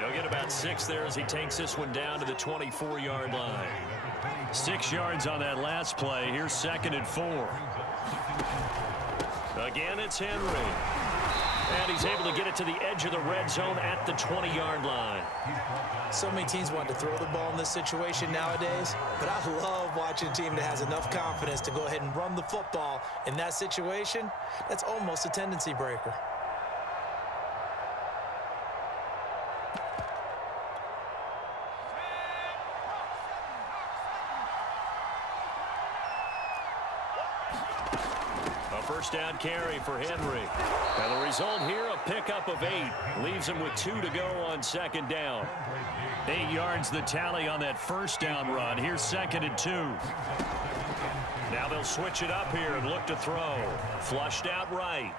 He'll get about 6 there as he takes this one down to the 24-yard line. 6 yards on that last play. Here's 2nd and 4. Again, it's Henry. And he's able to get it to the edge of the red zone at the 20-yard line. So many teams want to throw the ball in this situation nowadays, but I love watching a team that has enough confidence to go ahead and run the football in that situation. That's almost a tendency breaker. First down carry for Henry. And the result here, a pickup of 8. Leaves him with 2 to go on 2nd down. 8 yards the tally on that first down run. Here's 2nd and 2. Now they'll switch it up here and look to throw. Flushed out right.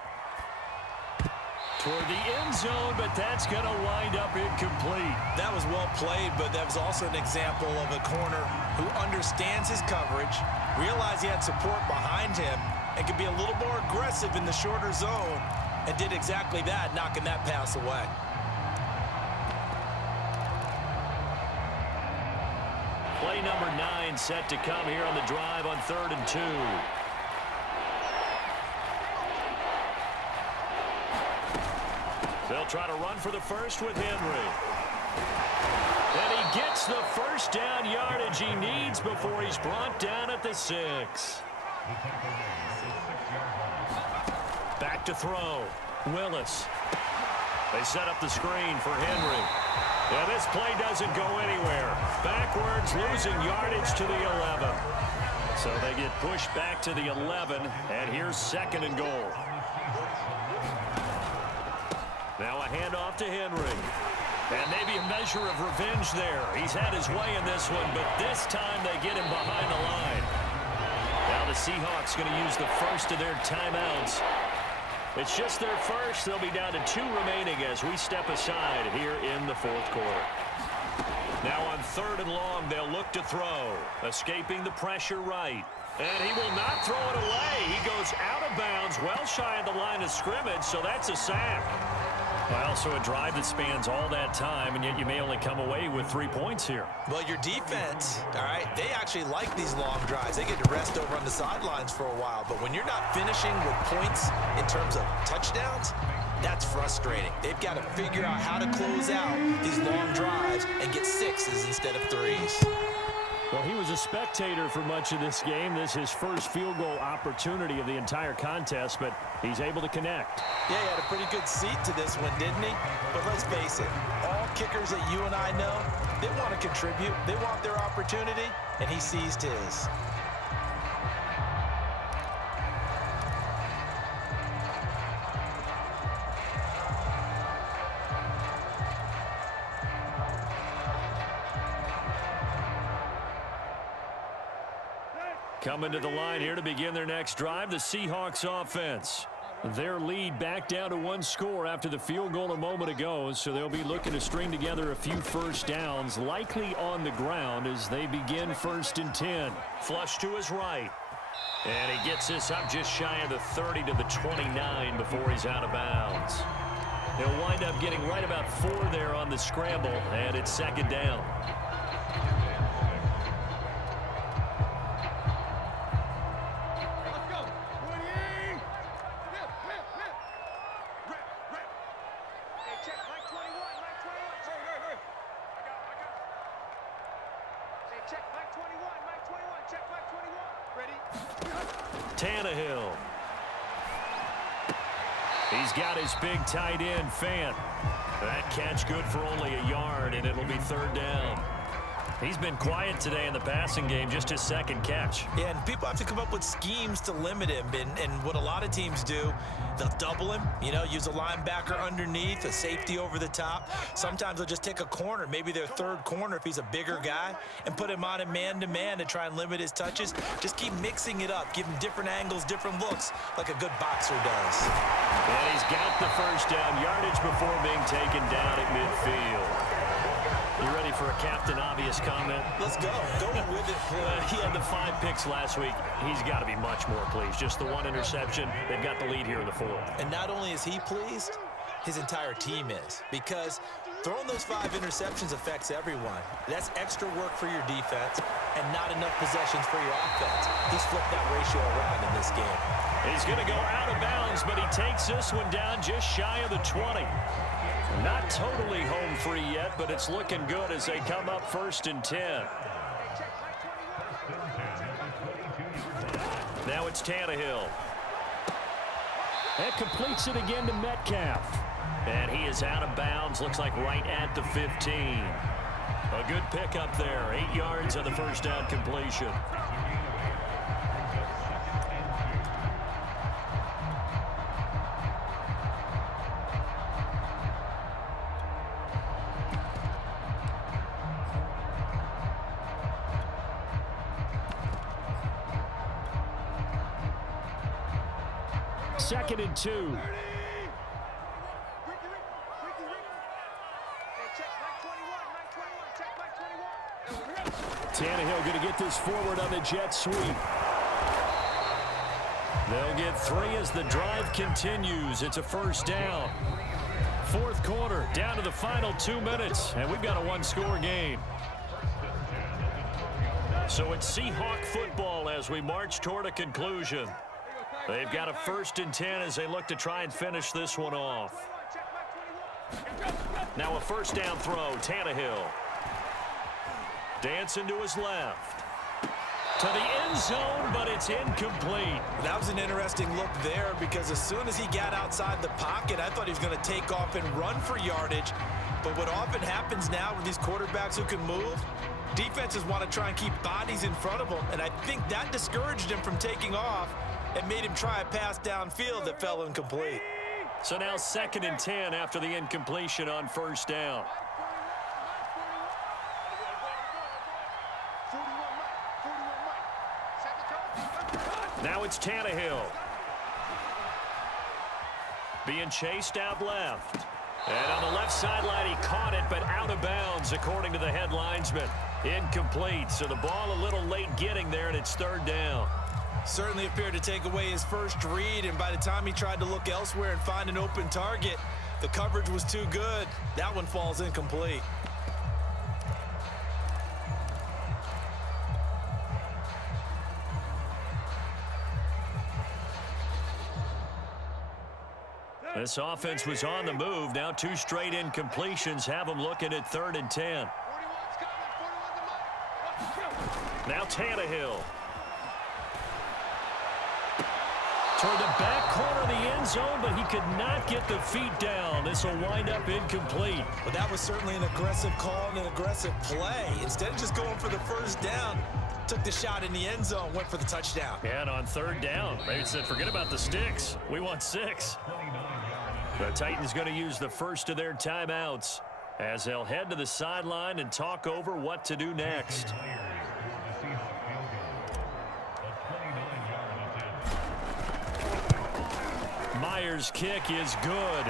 Toward the end zone, but that's going to wind up incomplete. That was well played, but that was also an example of a corner who understands his coverage, realized he had support behind him, and could be a little more aggressive in the shorter zone, and did exactly that, knocking that pass away. Play number 9 set to come here on the drive on 3rd and 2. They'll try to run for the first with Henry. And he gets the first down yardage he needs before he's brought down at the 6. Back to throw. Willis. They set up the screen for Henry. Yeah, this play doesn't go anywhere. Backwards, losing yardage to the 11. So they get pushed back to the 11, and here's 2nd and goal. Now a handoff to Henry. And maybe a measure of revenge there. He's had his way in this one, but this time they get him behind the line. Now the Seahawks going to use the first of their timeouts. It's just their first. They'll be down to 2 remaining as we step aside here in the 4th quarter. Now on 3rd and long, they'll look to throw. Escaping the pressure right. And he will not throw it away. He goes out of bounds, well shy of the line of scrimmage, so that's a sack. Well, so a drive that spans all that time, and yet you may only come away with 3 points here. Well, your defense, all right, they actually like these long drives. They get to rest over on the sidelines for a while, but when you're not finishing with points in terms of touchdowns, that's frustrating. They've got to figure out how to close out these long drives and get 6s instead of 3s. Well, he was a spectator for much of this game. This is his first field goal opportunity of the entire contest, but he's able to connect. Yeah, he had a pretty good seat to this one, didn't he? But let's face it, all kickers that you and I know, they want to contribute. They want their opportunity, and he seized his. Coming to the line here to begin their next drive, the Seahawks offense. Their lead back down to 1 score after the field goal a moment ago, so they'll be looking to string together a few first downs, likely on the ground as they begin 1st and 10. Flush to his right. And he gets this up just shy of the 30 to the 29 before he's out of bounds. He'll wind up getting right about 4 there on the scramble, and it's 2nd down. Tannehill. He's got his big tight end, Fant. That catch good for only a yard, and it'll be 3rd down. He's been quiet today in the passing game, just his 2nd catch. Yeah, and people have to come up with schemes to limit him, and what a lot of teams do, they'll double him, you know, use a linebacker underneath, a safety over the top. Sometimes they'll just take a corner, maybe their 3rd corner if he's a bigger guy, and put him on a man-to-man to try and limit his touches. Just keep mixing it up, give him different angles, different looks, like a good boxer does. And he's got the first down yardage before being taken down at midfield. You ready for a Captain Obvious comment? Let's go. Go with it, please. He had the 5 picks last week. He's got to be much more pleased. Just the 1 interception. They've got the lead here in the 4th. And not only is he pleased, his entire team is. Because Throwing those 5 interceptions affects everyone. That's extra work for your defense and not enough possessions for your offense. He's flipped that ratio around in this game. He's going to go out of bounds, but he takes this one down just shy of the 20. Not totally home free yet, but it's looking good as they come up 1st and 10. Now it's Tannehill. That completes it again to Metcalf. And he is out of bounds, looks like right at the 15. A good pickup there, 8 yards on the first down completion. Second and 2. Tannehill going to get this forward on the jet sweep. They'll get 3 as the drive continues. It's a first down. 4th quarter, down to the final 2 minutes, and we've got a 1-score game. So it's Seahawk football as we march toward a conclusion. They've got a 1st and 10 as they look to try and finish this one off. Now a first down throw, Tannehill. Dancing to his left. To the end zone, but it's incomplete. That was an interesting look there because as soon as he got outside the pocket, I thought he was going to take off and run for yardage. But what often happens now with these quarterbacks who can move, defenses want to try and keep bodies in front of them, and I think that discouraged him from taking off and made him try a pass downfield that fell incomplete. So now 2nd and 10 after the incompletion on first down. Now it's Tannehill. Being chased out left. And on the left sideline, he caught it, but out of bounds, according to the head linesman. Incomplete, so the ball a little late getting there, and it's 3rd down. Certainly appeared to take away his first read, and by the time he tried to look elsewhere and find an open target, the coverage was too good. That one falls incomplete. This offense was on the move. Now 2 straight incompletions have them looking at 3rd and 10. Now Tannehill. Toward the back corner of the end zone, but he could not get the feet down. This will wind up incomplete. But that was certainly an aggressive call and an aggressive play. Instead of just going for the first down, took the shot in the end zone, went for the touchdown. And on 3rd down, maybe said, forget about the sticks. We want 6. The Titans going to use the first of their timeouts as they'll head to the sideline and talk over what to do next. Myers' kick is good.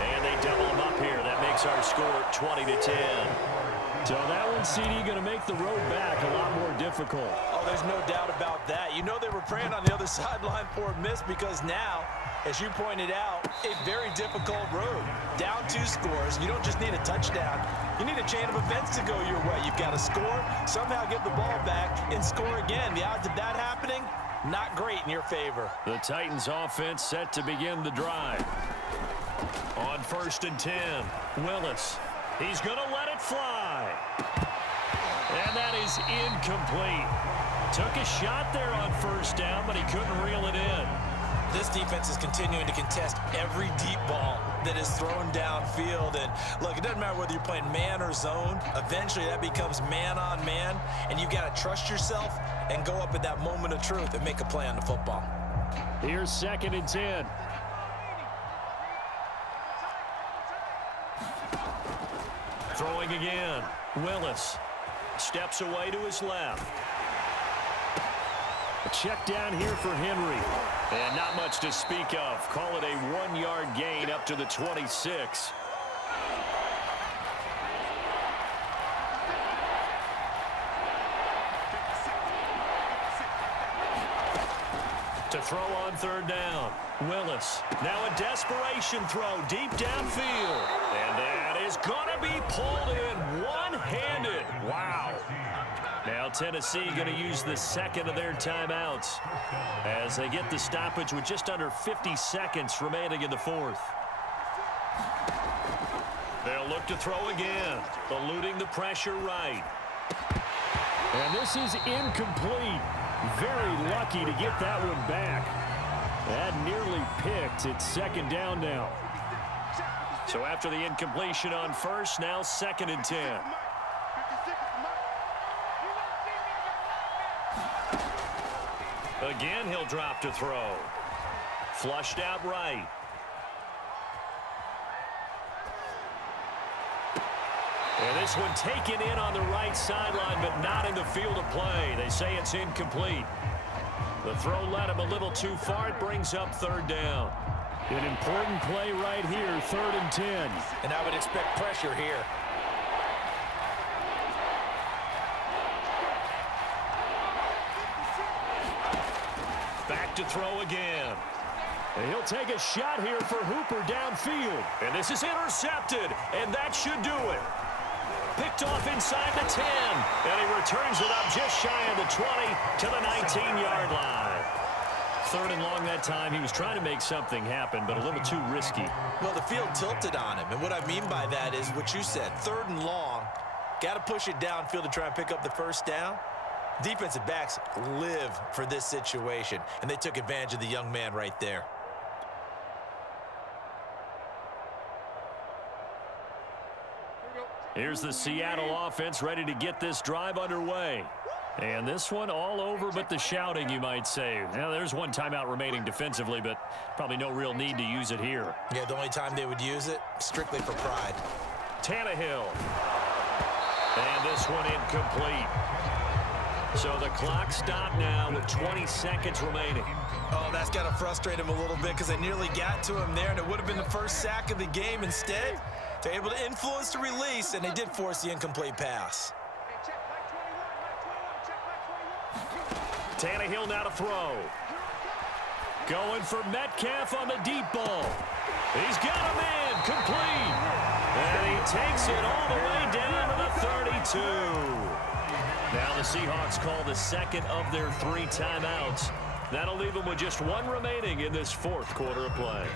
And they double him up here. That makes our score 20-10. So that one, CD, going to make the road back a lot more difficult. Oh, there's no doubt about that. You know they were praying on the other sideline for a miss because now, as you pointed out, a very difficult road. Down 2 scores. You don't just need a touchdown. You need a chain of events to go your way. You've got to score, somehow get the ball back, and score again. The odds of that happening, not great in your favor. The Titans offense set to begin the drive. On 1st and 10, Willis. He's going to let it fly. And that is incomplete. Took a shot there on first down, but he couldn't reel it in. This defense is continuing to contest every deep ball that is thrown downfield. And look, it doesn't matter whether you're playing man or zone. Eventually that becomes man on man, and you've got to trust yourself and go up at that moment of truth and make a play on the football. Here's 2nd and 10. Throwing again. Willis steps away to his left. A check down here for Henry. And not much to speak of. Call it a 1-yard gain up to the 26. To throw on 3rd down. Willis. Now a desperation throw deep downfield. And that is going to be pulled in one-handed. Wow. Now Tennessee going to use the second of their timeouts as they get the stoppage with just under 50 seconds remaining in the fourth. They'll look to throw again, eluding the pressure right. And this is incomplete. Very lucky to get that one back. That nearly picked. It's second down now. So after the incompletion on first, now 2nd and 10. Again, he'll drop to throw. Flushed out right. And this one taken in on the right sideline, but not in the field of play. They say it's incomplete. The throw led him a little too far. It brings up 3rd down. An important play right here, 3rd and 10. And I would expect pressure here. Back to throw again. And he'll take a shot here for Hooper downfield. And this is intercepted, and that should do it. Picked off inside the 10, and he returns it up just shy of the 20 to the 19-yard line. 3rd and long that time. He was trying to make something happen, but a little too risky. Well, the field tilted on him, and what I mean by that is what you said, 3rd and long. Got to push it downfield to try and pick up the first down. Defensive backs live for this situation, and they took advantage of the young man right there. Here's the Seattle offense ready to get this drive underway. And this one all over but the shouting, you might say. Now, there's one timeout remaining defensively, but probably no real need to use it here. Yeah, the only time they would use it, strictly for pride. Tannehill. And this one incomplete. So the clock stopped now with 20 seconds remaining. Oh, that's got to frustrate him a little bit because they nearly got to him there, and it would have been the first sack of the game. Instead, they're able to influence the release, and they did force the incomplete pass. Tannehill now to throw. Going for Metcalf on the deep ball. He's got a man complete. And he takes it all the way down to the 32. Now the Seahawks call the second of their 3 timeouts. That'll leave them with just 1 remaining in this 4th quarter of play.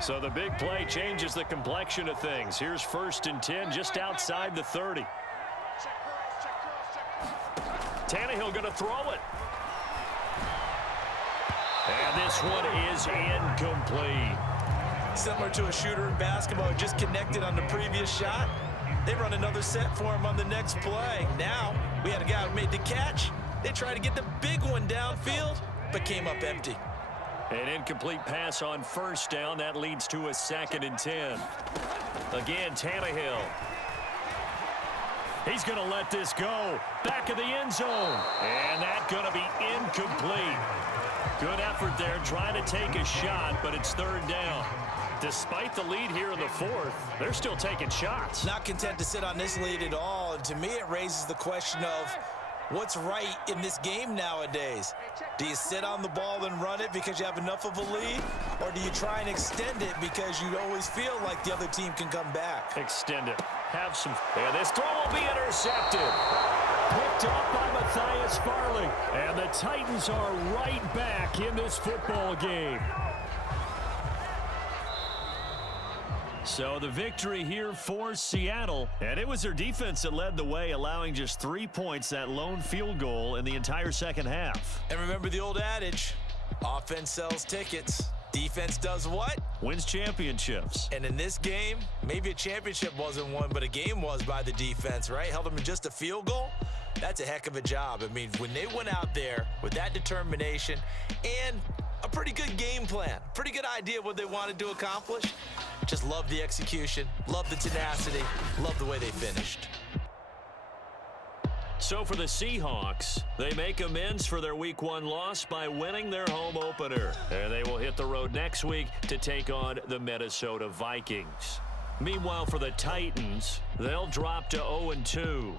So the big play changes the complexion of things. Here's 1st and 10 just outside the 30. Tannehill going to throw it. And this one is incomplete. Similar to a shooter in basketball who just connected on the previous shot. They run another set for him on the next play. Now, we had a guy who made the catch. They tried to get the big one downfield, but came up empty. An incomplete pass on 1st down. That leads to a 2nd and 10. Again, Tannehill. He's going to let this go. Back of the end zone. And that's going to be incomplete. Good effort there trying to take a shot, but it's 3rd down. Despite the lead here in the 4th, they're still taking shots. Not content to sit on this lead at all. And to me, it raises the question of what's right in this game nowadays. Do you sit on the ball and run it because you have enough of a lead? Or do you try and extend it because you always feel like the other team can come back? Extend it. Have some. And this throw will be intercepted. Picked up by Matthias Farley. And the Titans are right back in this football game. So the victory here for Seattle. And it was their defense that led the way, allowing just 3 points, that lone field goal in the entire second half. And remember the old adage, offense sells tickets. Defense does what? Wins championships. And in this game, maybe a championship wasn't won, but a game was by the defense, right? Held them in just a field goal. That's a heck of a job. I mean, when they went out there with that determination and a pretty good game plan, pretty good idea what they wanted to accomplish, just love the execution, love the tenacity, love the way they finished. So for the Seahawks, they make amends for their Week 1 loss by winning their home opener. And they will hit the road next week to take on the Minnesota Vikings. Meanwhile, for the Titans, they'll drop to 0-2.